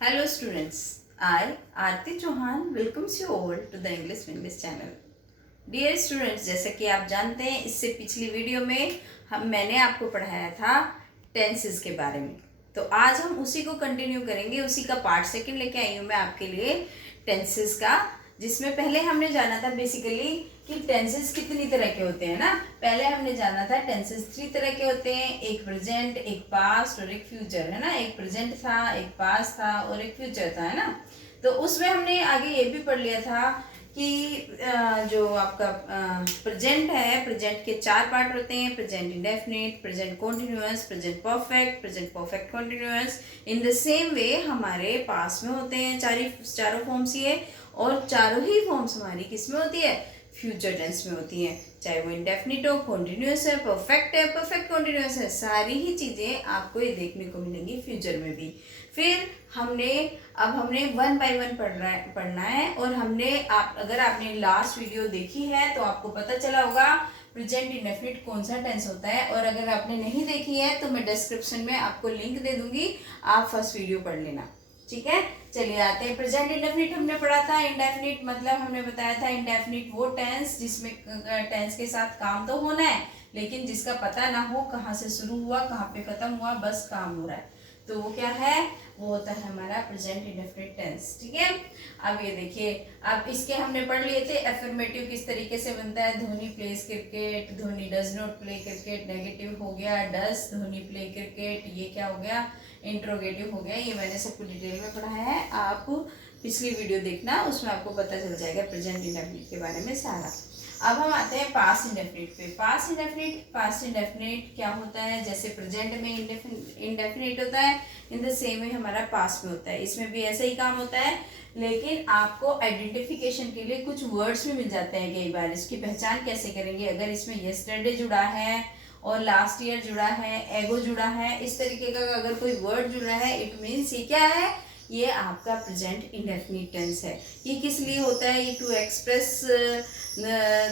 Hello students, I Aarti Chauhan welcomes you all to the English channel. Dear students, जैसा कि आप जानते हैं इससे पिछली वीडियो में मैंने आपको पढ़ाया था टेंसेस के बारे में। तो आज हम उसी को कंटिन्यू करेंगे, उसी का पार्ट सेकंड लेके आई हूँ मैं आपके लिए टेंसेस का, जिसमें पहले हमने जाना था बेसिकली कि टेंसेस कितनी तरह के होते हैं ना। पहले हमने जाना था टेंसेस 3 तरह के होते हैं, एक प्रेजेंट, एक पास्ट और एक फ्यूचर, है ना। एक प्रेजेंट था, एक पास्ट था और एक फ्यूचर था, है ना। तो उसमें हमने आगे ये भी पढ़ लिया था कि जो आपका प्रेजेंट है, प्रेजेंट के 4 पार्ट होते हैं, present indefinite, present continuous, present perfect continuous. In the same way हमारे पास में होते हैं चारों फॉर्म्स ये, और चारों ही फॉर्म्स हमारी किस में होती है, फ्यूचर टेंस में होती है। चाहे वो इंडेफिनिट हो, कॉन्टिन्यूअस है, परफेक्ट कॉन्टिन्यूअस है, सारी ही चीज़ें आपको ये देखने को मिलेंगी फ्यूचर में भी। फिर अब हमने 1 बाय 1 पढ़ना है, और अगर आपने लास्ट वीडियो देखी है तो आपको पता चला होगा प्रेजेंट इंडेफिनिट कौन सा टेंस होता है, और अगर आपने नहीं देखी है तो मैं डिस्क्रिप्शन में आपको लिंक दे दूंगी, आप फर्स्ट वीडियो पढ़ लेना, ठीक है। चलिए आते हैं, प्रेजेंट इंडेफिनिट हमने पढ़ा था। इंडेफिनिट मतलब हमने बताया था इंडेफिनिट वो टेंस जिसमें टेंस के साथ काम तो होना है, लेकिन जिसका पता ना हो कहाँ से शुरू हुआ कहाँ पे खत्म हुआ, बस काम हो रहा है, तो वो क्या है, वो होता है हमारा प्रेजेंट इंडेफिनिट टेंस, ठीक है। अब ये देखिए, अब इसके हमने पढ़ लिए थे अफर्मेटिव किस तरीके से बनता है। Dhoni pledge cricket, Dhoni does not play cricket, negative हो गया डज, धोनी प्ले क्रिकेट, ये क्या हो गया, इंट्रोगेटिव हो गया। ये मैंने सबको डिटेल में पढ़ाया है, आप पिछली वीडियो देखना, उसमें आपको पता चल जाएगा प्रेजेंट इंडेफिनिट के बारे में सारा। अब हम आते हैं पास्ट इंडेफिनिट पे। पास्ट इंडेफिनिट क्या होता है, जैसे प्रेजेंट में इंडेफिनिट होता है, इन द सेम वे हमारा पास्ट में होता है, इसमें भी ऐसा ही काम होता है, लेकिन आपको आइडेंटिफिकेशन के लिए कुछ वर्ड्स भी मिल जाते हैं कई बार। इसकी पहचान कैसे करेंगे, अगर इसमें यस्टरडे जुड़ा है और लास्ट ईयर जुड़ा है, एगो जुड़ा है, इस तरीके का अगर कोई वर्ड जुड़ा है, इट मीन्स ये क्या है, ये आपका प्रेजेंट इंडेफिनिट टेंस है। ये किस लिए होता है, ये to express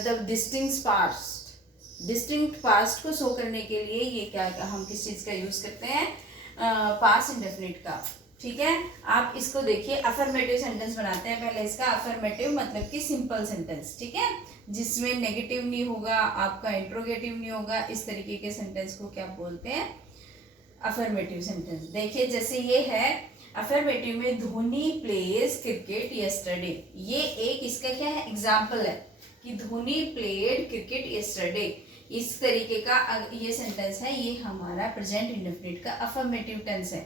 the distinct past को शो करने के लिए ये क्या हम किस चीज़ का यूज़ करते हैं, पास्ट इंडेफिनिट का, ठीक है। आप इसको देखिए, अफर्मेटिव सेंटेंस बनाते हैं पहले इसका। अफर्मेटिव मतलब कि सिंपल सेंटेंस, ठीक है, जिसमें नेगेटिव नहीं होगा, आपका इंट्रोगेटिव नहीं होगा, इस तरीके के सेंटेंस को क्या बोलते हैं, अफर्मेटिव सेंटेंस। देखिए जैसे ये है अफर्मेटिव में, धोनी प्लेज क्रिकेट यस्टरडे, ये एक इसका क्या है, एग्जाम्पल है कि धोनी प्लेड क्रिकेट यस्टरडे, इस तरीके का ये सेंटेंस है, ये हमारा प्रेजेंट इंडेफिनिट का अफर्मेटिव टेंस है।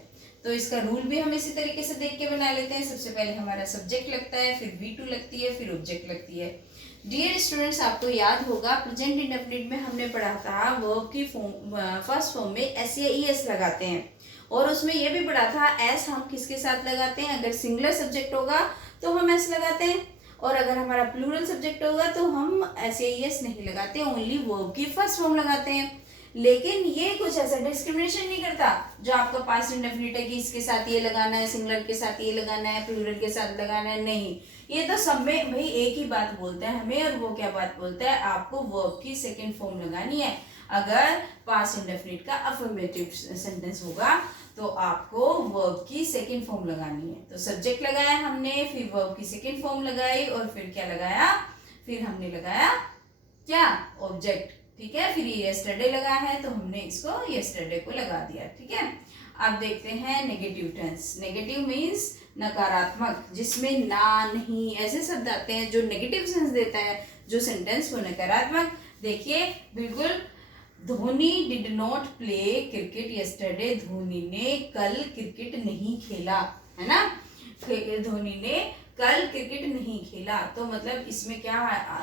तो इसका रूल भी हम इसी तरीके से देख के बना लेते हैं। सबसे पहले हमारा सब्जेक्ट लगता है, फिर V2 लगती है, फिर ऑब्जेक्ट लगती है। डियर स्टूडेंट्स, आपको याद होगा प्रेजेंट इंडेफिनिट में हमने पढ़ा था वर्ब की फर्स्ट फॉर्म में एस या ई एस लगाते हैं, और उसमें यह भी पढ़ा था एस हम किसके साथ लगाते हैं, अगर सिंगुलर सब्जेक्ट होगा तो हम एस लगाते हैं, और अगर हमारा प्लूरल सब्जेक्ट होगा तो हम एस या ई एस नहीं लगाते, ओनली वर्ब की फर्स्ट फॉर्म लगाते हैं। लेकिन ये कुछ ऐसा डिस्क्रिमिनेशन नहीं करता जो आपका पास्ट इंडेफिनिट है कि इसके साथ ये लगाना है, सिंगुलर के साथ ये लगाना है, प्लूरल के साथ लगाना है, नहीं। ये तो सब में भाई एक ही बात बोलता है हमें, और वो क्या बात बोलता है, आपको वर्ब की सेकंड फॉर्म लगानी है। अगर पास्ट इंडेफिनिट का अफर्मेटिव सेंटेंस होगा तो आपको वर्ब की सेकंड फॉर्म लगानी है। तो सब्जेक्ट लगाया हमने, फिर वर्ब की सेकंड फॉर्म लगाई, और फिर क्या लगाया, फिर हमने लगाया क्या, ऑब्जेक्ट, ठीक है। फिर ये यस्टरडे लगा है तो हमने इसको यस्टरडे को लगा दिया, ठीक है। अब देखते हैं नेगेटिव टेंस। नेगेटिव मीन्स नकारात्मक, जिसमें ना, नहीं ऐसे शब्द आते हैं जो नेगेटिव सेंस देता है, जो सेंटेंस वो नकारात्मक। देखिए बिल्कुल, Dhoni did not play cricket yesterday, Dhoni ने कल क्रिकेट नहीं खेला, है ना, धोनी ने कल क्रिकेट नहीं खेला। तो मतलब इसमें क्या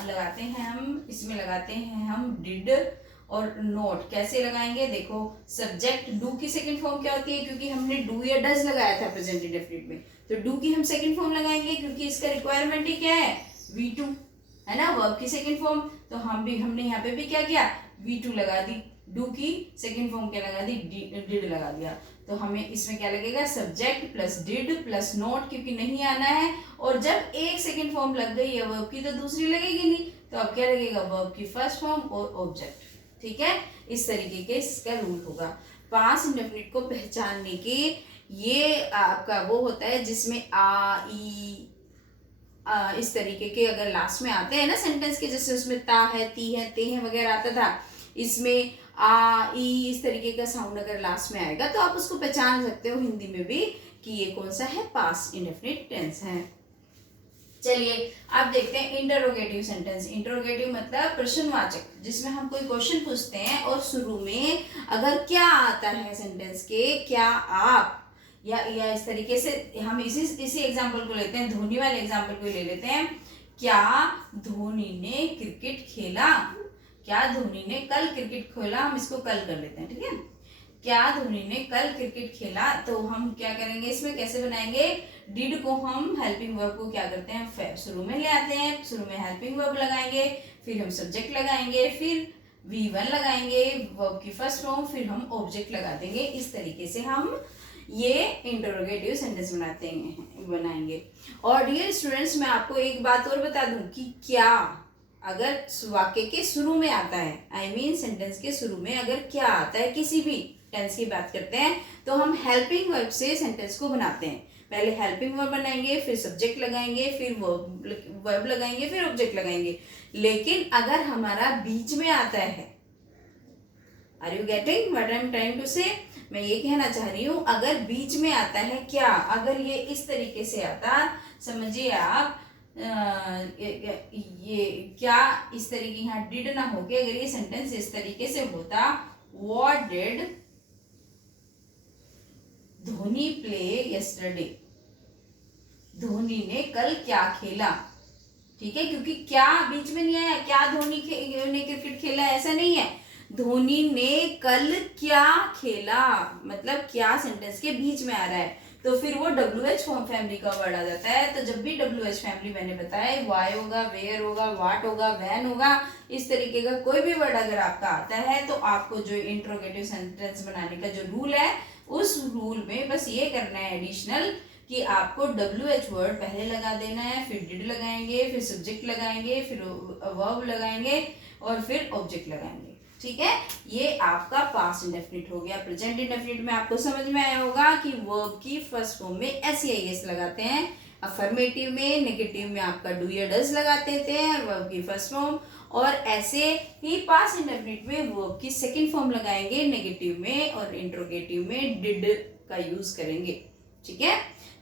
लगाते हैं हम, इसमें लगाते हैं हम डिड और नोट। कैसे लगाएंगे, देखो सब्जेक्ट डू की सेकंड फॉर्म क्या होती है, क्योंकि हमने डू या डज लगाया था प्रेजेंट इंडेफिनिट में, तो डू की हम सेकंड फॉर्म लगाएंगे, क्योंकि इसका रिक्वायरमेंट ही क्या है, V2, है ना, वर्ब की सेकंड फॉर्म। तो हमने यहाँ पे भी क्या किया, V2 लगा दी, डू की सेकंड फॉर्म क्या लगा दी, डिड लगा दिया। तो हमें इसमें क्या लगेगा, subject plus did plus note, क्योंकि नहीं आना है, और जब एक सेकंड फॉर्म लग गई है वर्ब की तो दूसरी लगेगी नहीं, तो अब क्या लगेगा, वर्ब की फर्स्ट फॉर्म और ऑब्जेक्ट, ठीक है। इस तरीके के इसका रूल होगा। पास्ट इंडेफिनिट को पहचानने की ये आपका वो होता है जिसमें आ ई इस तरीके के अगर लास्ट में आते हैं ना सेंटेंस के, जैसे उसमें ता है, ती है, ते है वगैरह आता था, इसमें आ ई इस तरीके का साउंड अगर लास्ट में आएगा तो आप उसको पहचान सकते हो हिंदी में भी कि ये कौन सा है, पास्ट इंडेफिनिट टेंस है। चलिए आप देखते हैं इंटरोगेटिव सेंटेंस। इंटरोगेटिव मतलब प्रश्नवाचक, जिसमें हम कोई क्वेश्चन पूछते हैं और शुरू में अगर क्या आता है सेंटेंस के, क्या आप, या इस तरीके से हम इसी एग्जांपल को लेते हैं, धोनी वाले एग्जांपल को ले लेते हैं। क्या धोनी ने क्रिकेट खेला, क्या धोनी ने कल क्रिकेट खेला, हम इसको कल कर लेते हैं, ठीक है। क्या धोनी ने कल क्रिकेट खेला, तो हम क्या करेंगे, इसमें कैसे बनाएंगे, डिड को हम हेल्पिंग वर्ब को क्या करते हैं, शुरू में ले आते हैं, शुरू में हेल्पिंग वर्ब लगाएंगे, फिर हम सब्जेक्ट लगाएंगे, फिर V1 लगाएंगे वर्ब की फर्स्ट फॉर्म, फिर हम ऑब्जेक्ट लगा देंगे। इस तरीके से हम ये इंटरोगेटिव सेंटेंस बनाएंगे। और डियर स्टूडेंट्स, मैं आपको एक बात और बता दूं कि क्या अगर वाक्य के शुरू में आता है, आई मीन सेंटेंस के शुरू में अगर क्या आता है, किसी भी टेंस की बात करते हैं, तो हम हेल्पिंग वर्ब से सेंटेंस को बनाते हैं। पहले हेल्पिंग वर्ब बनाएंगे, फिर सब्जेक्ट लगाएंगे, फिर वर्ब लगाएंगे, फिर ऑब्जेक्ट लगाएंगे। लेकिन अगर हमारा बीच में आता है, are you getting what I am trying to say, मैं ये कहना चाह रही हूं, अगर बीच में आता है क्या, अगर ये इस तरीके से आता, समझिए आप, ये क्या इस तरीके, यहाँ डिड ना होके अगर ये सेंटेंस इस तरीके से होता, what did Dhoni play yesterday, Dhoni ने कल क्या खेला, ठीक है, क्योंकि क्या बीच में नहीं आया, क्या धोनी ने क्रिकेट खेला ऐसा नहीं है, धोनी ने कल क्या खेला, मतलब क्या सेंटेंस के बीच में आ रहा है, तो फिर वो WH फैमिली का वर्ड आ जाता है। तो जब भी WH फैमिली मैंने बताया, वाई होगा, वेयर होगा, वाट होगा, वैन होगा, इस तरीके का कोई भी वर्ड अगर आपका आता है, तो आपको जो इंट्रोगेटिव सेंटेंस बनाने का जो रूल है, उस रूल में बस ये करना है एडिशनल कि आपको WH वर्ड पहले लगा देना है, फिर डिड लगाएंगे, फिर सब्जेक्ट लगाएंगे, फिर वर्ब लगाएंगे और फिर ऑब्जेक्ट लगाएंगे, ठीक है। ये आपका पास्ट इंडेफिनिट हो गया। प्रेजेंट इंडेफिनिट में आपको समझ में आया होगा कि वर्ब की फर्स्ट फॉर्म में SEIS लगाते हैं, अफर्मेटिव में, नेगेटिव में आपका डू या डज लगाते थे वर्ब की फर्स्ट फॉर्म, और ऐसे ही पास्ट इंडेफिनिट में वर्ब की सेकंड फॉर्म लगाएंगे नेगेटिव में, और इंट्रोगेटिव में डिड का यूज करेंगे, ठीक है।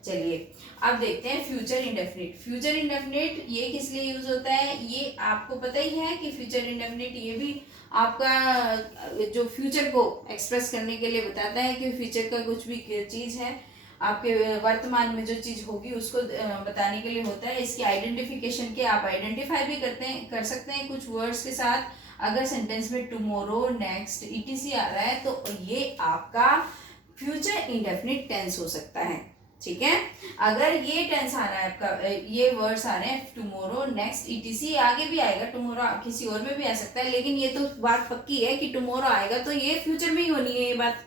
चलिए अब देखते हैं फ्यूचर इंडेफिनिट। फ्यूचर इंडेफिनिट ये किस लिए यूज होता है, ये आपको पता ही है कि फ्यूचर इंडेफिनिट ये भी आपका जो फ्यूचर को एक्सप्रेस करने के लिए बताता है कि फ्यूचर का कुछ भी चीज है, आपके वर्तमान में जो चीज होगी उसको बताने के लिए होता है। इसकी आइडेंटिफिकेशन के आप आइडेंटिफाई भी कर सकते हैं कुछ वर्ड्स के साथ। अगर सेंटेंस में टुमारो, नेक्स्ट, ETC आ रहा है तो ये आपका फ्यूचर इंडेफिनिट टेंस हो सकता है, ठीक है। अगर ये टेंस आ रहा है आपका, ये वर्ड्स आ रहे हैं टुमारो, नेक्स्ट, ETC, आगे भी आएगा टुमारो, किसी और में भी आ सकता है, लेकिन ये तो बात पक्की है कि टुमारो आएगा तो ये फ्यूचर में ही होनी है, ये बात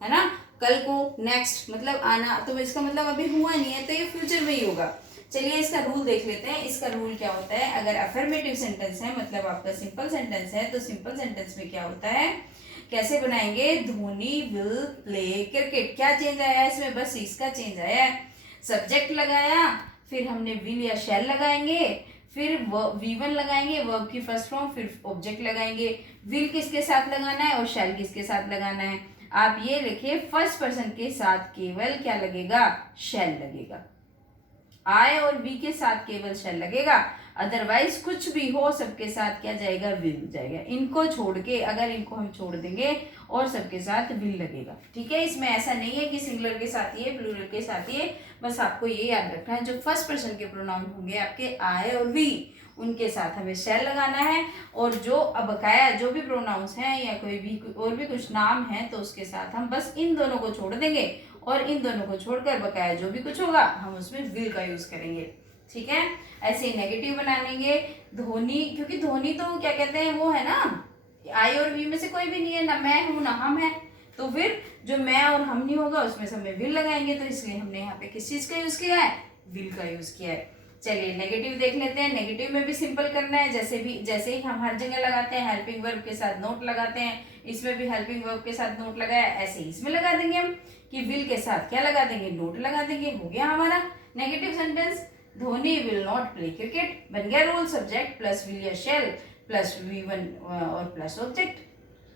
है ना। कल को, नेक्स्ट मतलब आना, तो इसका मतलब अभी हुआ नहीं है तो ये फ्यूचर में ही होगा। चलिए इसका रूल देख लेते हैं। इसका रूल क्या होता है, अगर अफर्मेटिव सेंटेंस है, मतलब आपका सिंपल सेंटेंस है, तो सिंपल सेंटेंस में क्या होता है, कैसे बनाएंगे, धोनी विल प्ले क्रिकेट, क्या चेंज आया है इसमें, बस इसका चेंज आया है, सब्जेक्ट लगाया, फिर हमने विल या शैल लगाएंगे, फिर V1 लगाएंगे वर्ब की फर्स्ट फॉर्म, फिर ऑब्जेक्ट लगाएंगे। विल किसके साथ लगाना है और शैल किसके साथ लगाना है, आप ये लिखिए, फर्स्ट पर्सन के साथ केवल क्या लगेगा, शैल लगेगा, I और V के साथ केवल शैल लगेगा, अदरवाइज कुछ भी हो सबके साथ क्या जाएगा, विल जाएगा। इनको छोड़ के, अगर इनको हम छोड़ देंगे और सबके साथ विल लगेगा, ठीक है। इसमें ऐसा नहीं है कि सिंगुलर के साथ ये, प्लूरल के साथ ये, बस आपको ये याद रखना है, जो फर्स्ट पर्सन के प्रोनाउन होंगे आपके I और V, उनके साथ हमें शैल लगाना है, और जो बकाया जो भी प्रोनाउंस हैं या कोई भी और भी कुछ नाम है तो उसके साथ हम बस इन दोनों को छोड़ देंगे, और इन दोनों को छोड़कर बकाया जो भी कुछ होगा हम उसमें विल का यूज करेंगे, ठीक है। ऐसे नेगेटिव बना लेंगे, धोनी, क्योंकि धोनी तो क्या कहते हैं, वो है ना, I और V में से कोई भी नहीं है, ना मैं हूं ना हम है, तो फिर जो मैं और हम नहीं होगा उसमें सब में विल लगाएंगे, तो इसलिए हमने यहाँ पे किस चीज का यूज किया है, विल का यूज किया है। चलिए नेगेटिव देख लेते हैं। नेगेटिव में भी सिंपल करना है, जैसे ही हम हर जगह लगाते हैं, हेल्पिंग वर्ब के साथ नोट लगाते हैं, इसमें भी हेल्पिंग वर्ब के साथ नोट लगाया, ऐसे ही इसमें लगा देंगे हम कि विल के साथ क्या लगा देंगे, नोट लगा देंगे। हो गया हमारा negative sentence. Dhoni will not play cricket, बन गया रूल सब्जेक्ट प्लस विल या शेल प्लस V1 और प्लस ऑब्जेक्ट।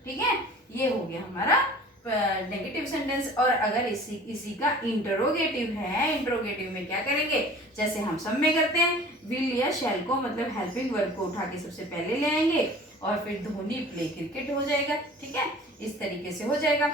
ठीक है, ये हो गया हमारा नेगेटिव सेंटेंस। और अगर इसी का इंटरोगेटिव है, इंटरोगेटिव में क्या करेंगे, जैसे हम सब में करते हैं, विल या शैल को मतलब हेल्पिंग वर्ब को उठा के सबसे पहले ले आएंगे और फिर धोनी प्ले क्रिकेट हो जाएगा। ठीक है, इस तरीके से हो जाएगा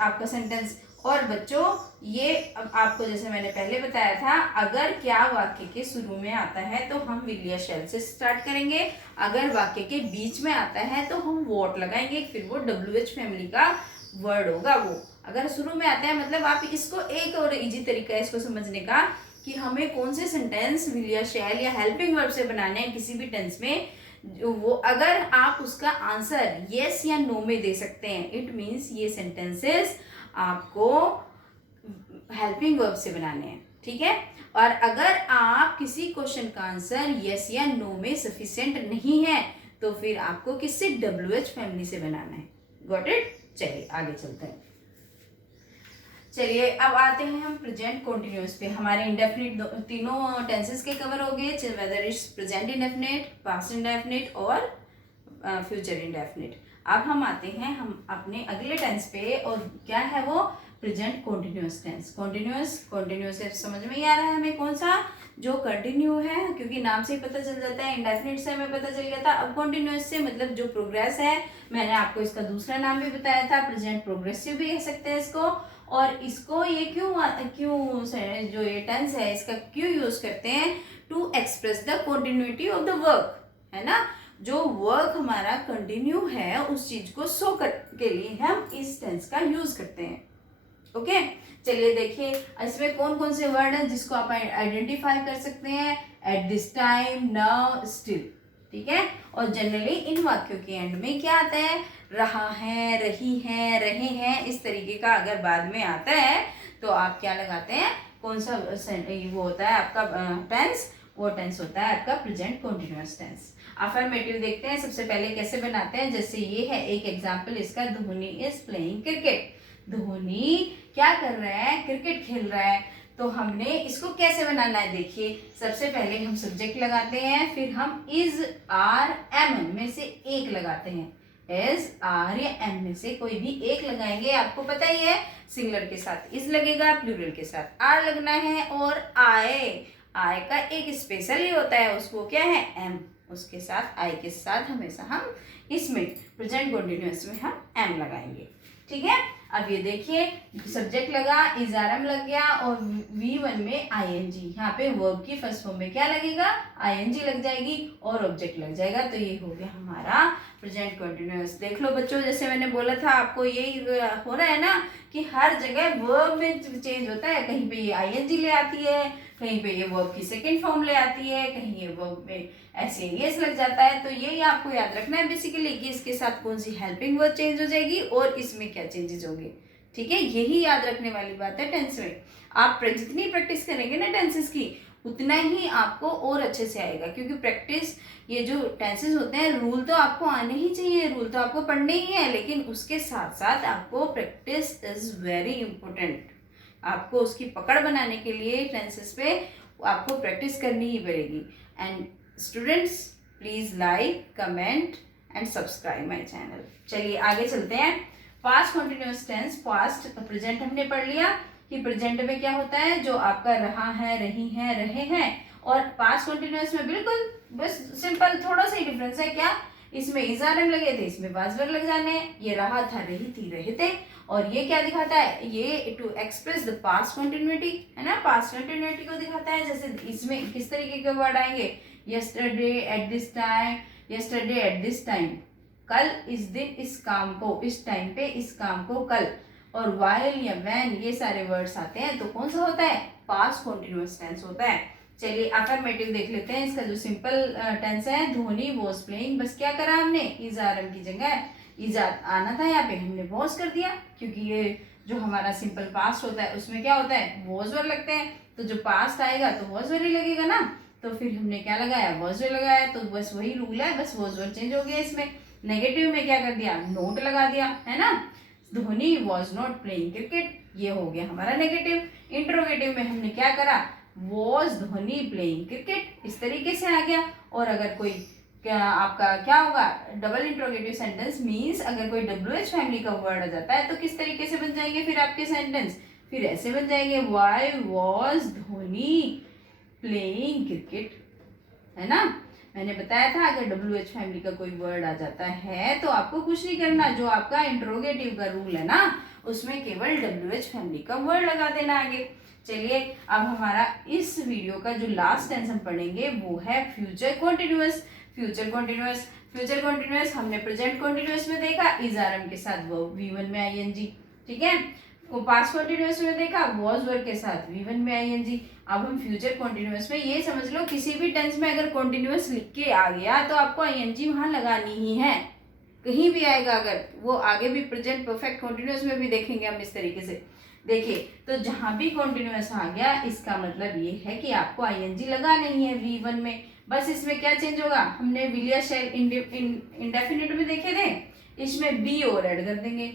आपका सेंटेंस। और बच्चों ये अब आपको जैसे मैंने पहले बताया था, अगर क्या वाक्य के शुरू में आता है तो हम विल या शैल से स्टार्ट करेंगे, अगर वाक्य के बीच में आता है तो हम वॉट लगाएंगे, फिर वो WH फैमिली का वर्ड होगा वो। अगर शुरू में आता है मतलब आप इसको एक और इजी तरीका है इसको समझने का कि हमें कौन से सेंटेंस विल या शैल या हेल्पिंग वर्ब से बनाने हैं किसी भी टेंस में, वो अगर आप उसका आंसर यस या नो में दे सकते हैं, इट मीन्स ये सेंटेंसेस आपको हेल्पिंग वर्ब से बनाने हैं। ठीक है, और अगर आप किसी क्वेश्चन का आंसर यस या नो में सफिशिएंट नहीं है तो फिर आपको किससे, WH फैमिली से बनाना है। Got it. चलिए आगे चलते हैं। चलिए अब आते हैं हम प्रेजेंट कॉन्टिन्यूअस पे। हमारे इंडेफिनिट तीनों टेंसेस के कवर हो गए, whether it's present indefinite, past indefinite और फ्यूचर इंडेफिनिट। अब हम आते हैं हम अपने अगले टेंस पे, और क्या है वो, प्रेजेंट कॉन्टिन्यूअस टेंस। कॉन्टिन्यूअस से समझ में ही आ रहा है हमें कौन सा, जो कंटिन्यू है, क्योंकि नाम से ही पता चल जाता है। इंडेफिनिट से हमें पता चल गया था। अब कॉन्टिन्यूअस से मतलब जो प्रोग्रेस है, मैंने आपको इसका दूसरा नाम भी बताया था, प्रेजेंट प्रोग्रेसिव भी कह सकते हैं इसको। और इसको ये क्यों जो ये टेंस है इसका क्यों यूज करते हैं, to express the continuity of the work, है ना। जो वर्क हमारा कंटिन्यू है उस चीज को शो करने के लिए हम इस टेंस का यूज करते हैं। ओके, चलिए देखिए इसमें कौन कौन से वर्ड हैं जिसको आप आइडेंटिफाई कर सकते हैं, at this time, now, still. ठीक है, और जनरली इन वाक्यों के एंड में क्या आता है, रहा है, रही है, रहे हैं, इस तरीके का अगर बाद में आता है तो आप क्या लगाते हैं, कौन सा वो होता है आपका टेंस, वो टेंस होता है आपका प्रेजेंट कॉन्टिन्यूअस टेंस। अफर्मेटिव देखते हैं सबसे पहले कैसे बनाते हैं। जैसे ये है एक एग्जाम्पल इसका, Dhoni is playing cricket. Dhoni क्या कर रहा है, क्रिकेट खेल रहा है। तो हमने इसको कैसे बनाना है, देखिए सबसे पहले हम सब्जेक्ट लगाते हैं, फिर हम इज, आर, एम में से एक लगाते हैं। एज, आर या एम में से कोई भी एक लगाएंगे। आपको पता ही है सिंगुलर के साथ इज लगेगा, प्लूरल के साथ आर लगना है, और आय का एक स्पेशल ही होता है, उसको क्या है, एम, उसके साथ आई के साथ हमेशा हम इसमें प्रेजेंट कॉन्टिन्यूअस में हम एम लगाएंगे। ठीक है, अब ये देखिए सब्जेक्ट लगा, इज, आर, एम लग गया, और V1 में ING, यहाँ पे वर्ब की फर्स्ट फॉर्म में क्या लगेगा, ING लग जाएगी और ऑब्जेक्ट लग जाएगा। तो ये हो गया हमारा प्रेजेंट कॉन्टिन्यूअस। देख लो बच्चों, जैसे मैंने बोला था आपको, यही हो रहा है ना कि हर जगह वर्ब में चेंज होता है, कहीं पे ये ING ले आती है, कहीं पे ये वर्ब की सेकेंड फॉर्म ले आती है, कहीं ये वर्ब में ऐसे यस लग जाता है। तो यही आपको याद रखना है बेसिकली कि इसके साथ कौन सी हेल्पिंग वर्ब चेंज हो जाएगी और इसमें क्या चेंजेस होंगे। ठीक है, यही याद रखने वाली बात है टेंस में। आप जितनी प्रैक्टिस करेंगे ना टेंसेस की, उतना ही आपको और अच्छे से आएगा, क्योंकि प्रैक्टिस, ये जो टेंसेस होते हैं, रूल तो आपको आने ही चाहिए, रूल तो आपको पढ़ने ही है, लेकिन उसके साथ साथ आपको प्रैक्टिस इज वेरी इंपॉर्टेंट। आपको उसकी पकड़ बनाने के लिए टेंसेस पे आपको प्रैक्टिस करनी ही पड़ेगी। And students please like, comment and subscribe my channel. चलिए आगे चलते हैं। Past continuous tense, past present हमने पढ़ लिया कि प्रेजेंट में क्या होता है, जो आपका रहा है, रही है, रहे हैं। और पास्ट कॉन्टिन्यूअस में बिल्कुल बस सिंपल थोड़ा सा ही डिफरेंस है, क्या, इसमें इज, आर, एम लगे थे, इसमें वाज, वर लग जाने हैं। ये रहा था, रही थी, रहे थे। और ये क्या दिखाता है, ये to express the past continuity, है ना, पास्ट कंटिन्यूटी को दिखाता है। जैसे इसमें किस तरीके के वर्ड आएंगे, yesterday, at this time, yesterday at this time, कल, इस दिन, इस काम को, इस टाइम पे, इस काम को, कल। और वाइल या व्हेन, ये सारे वर्ड्स आते हैं तो कौन सा होता है, पास्ट कॉन्टिन्यूअस टेंस होता है। चलिए अफर्मेटिव देख लेते हैं। इसका जो सिंपल टेंस है, धोनी वॉज प्लेइंग, बस क्या करा हमने, इज, आर, एम की जगह इज आना था, यहाँ पे हमने वॉज कर दिया, क्योंकि ये जो हमारा सिंपल पास्ट होता है उसमें क्या होता है, वॉज, वर लगते हैं। तो जो पास्ट आएगा तो वॉज, वर ही लगेगा ना, तो फिर हमने क्या लगाया, वॉज, वर लगाया। तो बस वही रूल है, बस वॉज, वर चेंज हो गया इसमें। नेगेटिव में क्या कर दिया, नोट लगा दिया, है ना। Dhoni was not playing cricket, ये हो गया हमारा नेगेटिव। इंट्रोगेटिव में हमने क्या करा, वॉज धोनी प्लेइंग क्रिकेट, इस तरीके से आ गया। और अगर कोई आपका क्या होगा, डबल इंट्रोगेटिव सेंटेंस मीन्स अगर कोई WH फैमिली का वर्ड आ जाता है तो किस तरीके से बन जाएंगे फिर आपके सेंटेंस, फिर ऐसे बन जाएंगे, why was Dhoni playing cricket, है ना। मैंने बताया था अगर WH फैमिली का कोई वर्ड आ जाता है तो आपको कुछ नहीं करना, जो आपका इंट्रोगेटिव का रूल है ना उसमें केवल WH फैमिली का वर्ड लगा देना आगे। चलिए अब हमारा इस वीडियो का जो लास्ट टेंस हम पढ़ेंगे वो है फ्यूचर कॉन्टिन्यूअस। फ्यूचर कॉन्टिन्यूअस हमने प्रेजेंट कॉन्टिन्यूअस में देखा इज आर एम के साथ वर्ब V1 में ING, ठीक है। पास्ट कॉन्टिन्यूअस में देखा वॉज वर्ब के साथ V1 में ING। अब हम फ्यूचर कॉन्टिन्यूअस में ये समझ लो किसी भी टेंस में अगर कॉन्टिन्यूअस लिख के आ गया तो आपको ING वहां लगानी ही है, कहीं भी आएगा अगर, वो आगे भी प्रेजेंट परफेक्ट कॉन्टिन्यूअस में भी देखेंगे हम इस तरीके से। देखिए तो जहां भी कॉन्टिन्यूअस आ गया इसका मतलब ये है कि आपको ING लगाना ही है V1 में। बस इसमें क्या चेंज होगा, हमने विल या शैल इंडेफिनिट में देखे थे, इसमें बी और ऐड कर देंगे,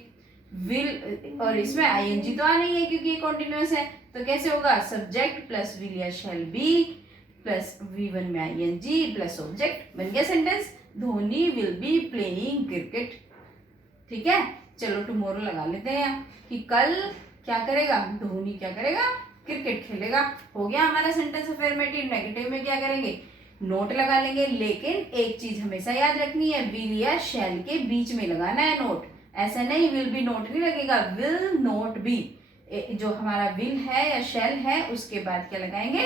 विल और इसमें ING तो आना ही है क्योंकि ये कॉन्टिन्यूअस है। तो कैसे होगा, सब्जेक्ट प्लस विल या शैल बी प्लस V1 में ING प्लस ऑब्जेक्ट, बन गया sentence, Dhoni will be playing cricket. ठीक है, चलो टुमारो लगा लेते हैं कि कल क्या करेगा, धोनी क्या करेगा, क्रिकेट खेलेगा। हो गया हमारा सेंटेंस अफर्मेटिव। नेगेटिव में क्या करेंगे, नोट लगा लेंगे, लेकिन एक चीज हमेशा याद रखनी है, विल या शैल के बीच में लगाना है नोट, ऐसा नहीं विल बी नोट नहीं लगेगा, विल नोट बी, जो हमारा विल है या शैल है उसके बाद क्या लगाएंगे,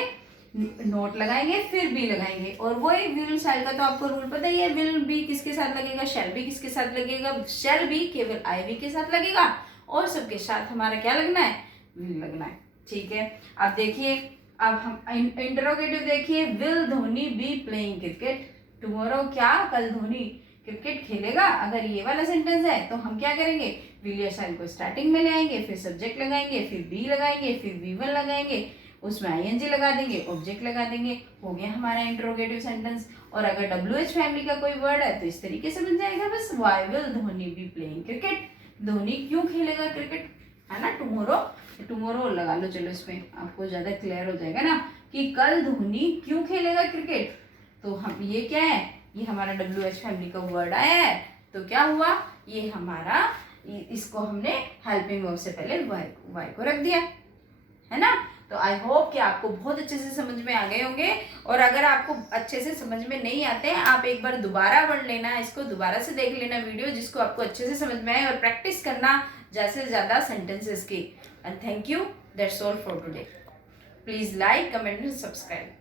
नोट लगाएंगे, फिर बी लगाएंगे। और वही विल शैल का तो आपको रूल पता ही है, विल बी किसके साथ लगेगा, शैल बी किसके साथ लगेगा, शैल बी केवल IB के साथ लगेगा और सबके साथ हमारा क्या लगना है, विल लगना है। ठीक है, अब देखिए, अब हम इंटरोगेटिव देखिए, will Dhoni be playing cricket tomorrow, क्या कल धोनी क्रिकेट खेलेगा। अगर ये वाला सेंटेंस है तो हम क्या करेंगे, विल या शैल को स्टार्टिंग में ले आएंगे, फिर सब्जेक्ट लगाएंगे, फिर बी लगाएंगे, फिर V1 लगाएंगे, उसमें ING लगा देंगे, ऑब्जेक्ट लगा देंगे, हो गया हमारा इंट्रोगेटिव सेंटेंस। और अगर WH फैमिली का कोई वर्ड है तो इस तरीके से बन जाएगा, बस why will Dhoni be playing cricket, Dhoni क्यों खेलेगा क्रिकेट, है ना। टुमारो लगा लो, चलो इसमें आपको ज्यादा क्लियर हो जाएगा ना कि कल धोनी क्यों खेलेगा क्रिकेट। तो हम ये क्या है, ये हमारा WH फैमिली का वर्ड आया है, तो क्या हुआ, ये हमारा, इसको हमने हेल्पिंग वर्ब से पहले वाई को रख दिया, है ना। तो आई होप कि आपको बहुत अच्छे से समझ में आ गए होंगे। और अगर आपको अच्छे से समझ में नहीं आते हैं, आप एक बार दोबारा पढ़ लेना, इसको दोबारा से देख लेना वीडियो, जिसको आपको अच्छे से समझ में आए, और प्रैक्टिस करना ज़्यादा से ज़्यादा सेंटेंसेस की। And thank you, that's all for today. Please like, comment and subscribe.